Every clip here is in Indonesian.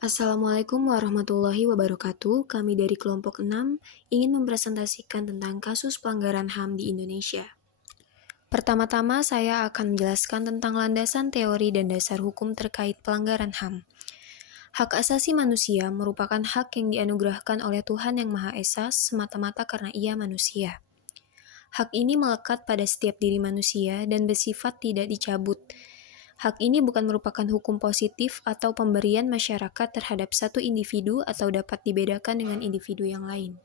Assalamualaikum warahmatullahi wabarakatuh. Kami dari kelompok 6 ingin mempresentasikan tentang kasus pelanggaran HAM di Indonesia. Pertama-tama saya akan menjelaskan tentang landasan teori dan dasar hukum terkait pelanggaran HAM. Hak asasi manusia merupakan hak yang dianugerahkan oleh Tuhan Yang Maha Esa semata-mata karena Ia manusia. Hak ini melekat pada setiap diri manusia dan bersifat tidak dicabut. Hak ini bukan merupakan hukum positif atau pemberian masyarakat terhadap satu individu atau dapat dibedakan dengan individu yang lain.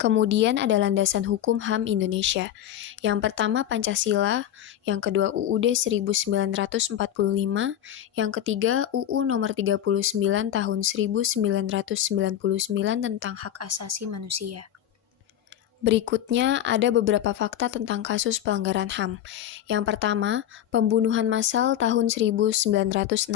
Kemudian ada landasan hukum HAM Indonesia. Yang pertama Pancasila, yang kedua UUD 1945, yang ketiga UU nomor 39 tahun 1999 tentang hak asasi manusia. Berikutnya ada beberapa fakta tentang kasus pelanggaran HAM. Yang pertama, pembunuhan massal tahun 1965.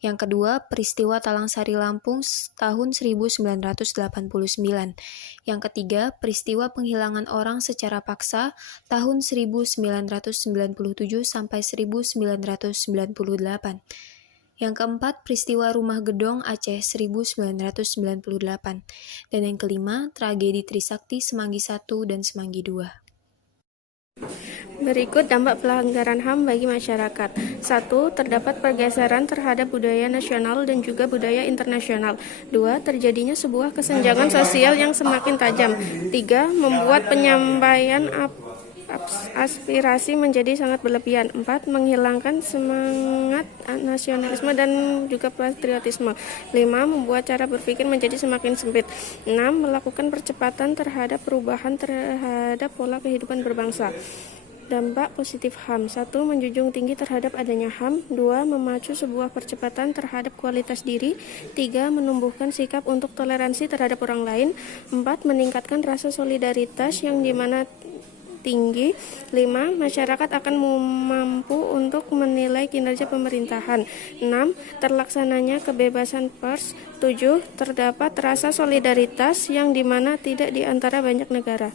Yang kedua, peristiwa Talang Sari Lampung tahun 1989. Yang ketiga, peristiwa penghilangan orang secara paksa tahun 1997 sampai 1998. Yang keempat, peristiwa Rumah Gedong Aceh 1998. Dan yang kelima, tragedi Trisakti Semanggi I dan Semanggi II. Berikut dampak pelanggaran HAM bagi masyarakat. 1. Terdapat pergeseran terhadap budaya nasional dan juga budaya internasional. 2. Terjadinya sebuah kesenjangan sosial yang semakin tajam. 3. Membuat penyampaian aspirasi menjadi sangat berlebihan. 4. Menghilangkan semangat nasionalisme dan juga patriotisme. 5. Membuat cara berpikir menjadi semakin sempit. 6. Melakukan percepatan terhadap perubahan terhadap pola kehidupan berbangsa. Dampak positif HAM. 1. Menjunjung tinggi terhadap adanya HAM. 2. Memacu sebuah percepatan terhadap kualitas diri. 3. Menumbuhkan sikap untuk toleransi terhadap orang lain. 4. Meningkatkan rasa solidaritas yang dimana tinggi. 5. Masyarakat akan mampu untuk menilai kinerja pemerintahan. 6. Terlaksananya kebebasan pers. 7. Terdapat rasa solidaritas yang dimana tidak di antara banyak negara.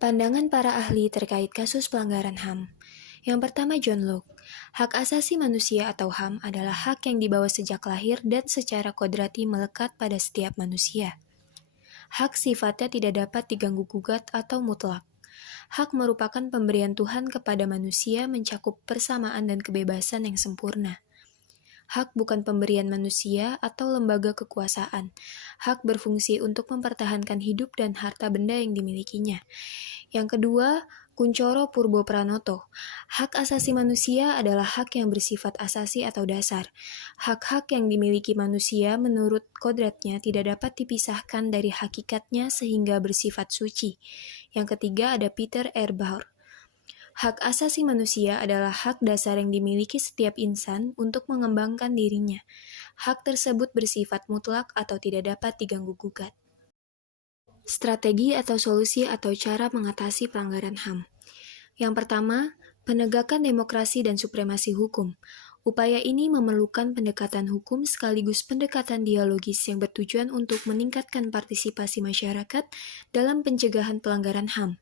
Pandangan para ahli terkait kasus pelanggaran HAM. Yang pertama John Locke. Hak asasi manusia atau HAM adalah hak yang dibawa sejak lahir dan secara kodrati melekat pada setiap manusia. Hak sifatnya tidak dapat diganggu-gugat atau mutlak. Hak merupakan pemberian Tuhan kepada manusia mencakup persamaan dan kebebasan yang sempurna. Hak bukan pemberian manusia atau lembaga kekuasaan. Hak berfungsi untuk mempertahankan hidup dan harta benda yang dimilikinya. Yang kedua, Kuncoro Purbo Pranoto. Hak asasi manusia adalah hak yang bersifat asasi atau dasar. Hak-hak yang dimiliki manusia menurut kodratnya tidak dapat dipisahkan dari hakikatnya sehingga bersifat suci. Yang ketiga ada Peter R. Bauer. Hak asasi manusia adalah hak dasar yang dimiliki setiap insan untuk mengembangkan dirinya. Hak tersebut bersifat mutlak atau tidak dapat diganggu-gugat. Strategi atau solusi atau cara mengatasi pelanggaran HAM. Yang pertama, penegakan demokrasi dan supremasi hukum. Upaya ini memerlukan pendekatan hukum sekaligus pendekatan dialogis yang bertujuan untuk meningkatkan partisipasi masyarakat dalam pencegahan pelanggaran HAM.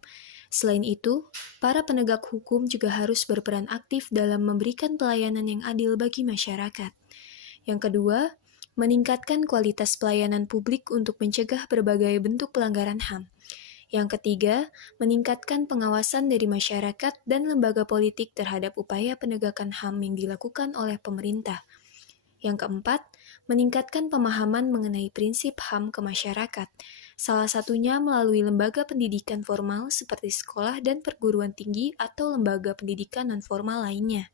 Selain itu, para penegak hukum juga harus berperan aktif dalam memberikan pelayanan yang adil bagi masyarakat. Yang kedua, meningkatkan kualitas pelayanan publik untuk mencegah berbagai bentuk pelanggaran HAM. Yang ketiga, meningkatkan pengawasan dari masyarakat dan lembaga politik terhadap upaya penegakan HAM yang dilakukan oleh pemerintah. Yang keempat, meningkatkan pemahaman mengenai prinsip HAM ke masyarakat, salah satunya melalui lembaga pendidikan formal seperti sekolah dan perguruan tinggi atau lembaga pendidikan non-formal lainnya.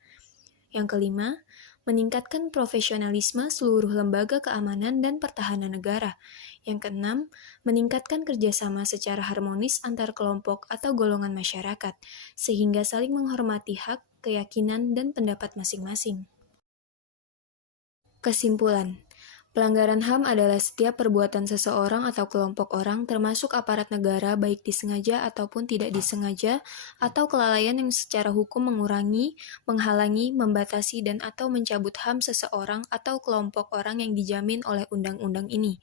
Yang kelima, meningkatkan profesionalisme seluruh lembaga keamanan dan pertahanan negara. Yang keenam, meningkatkan kerjasama secara harmonis antar kelompok atau golongan masyarakat, sehingga saling menghormati hak, keyakinan, dan pendapat masing-masing. Kesimpulan, pelanggaran HAM adalah setiap perbuatan seseorang atau kelompok orang termasuk aparat negara baik disengaja ataupun tidak disengaja atau kelalaian yang secara hukum mengurangi, menghalangi, membatasi dan atau mencabut HAM seseorang atau kelompok orang yang dijamin oleh undang-undang ini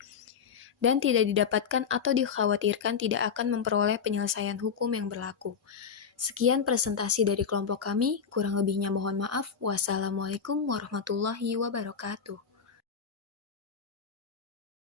dan tidak didapatkan atau dikhawatirkan tidak akan memperoleh penyelesaian hukum yang berlaku. Sekian presentasi dari kelompok kami, kurang lebihnya mohon maaf. Wassalamualaikum warahmatullahi wabarakatuh.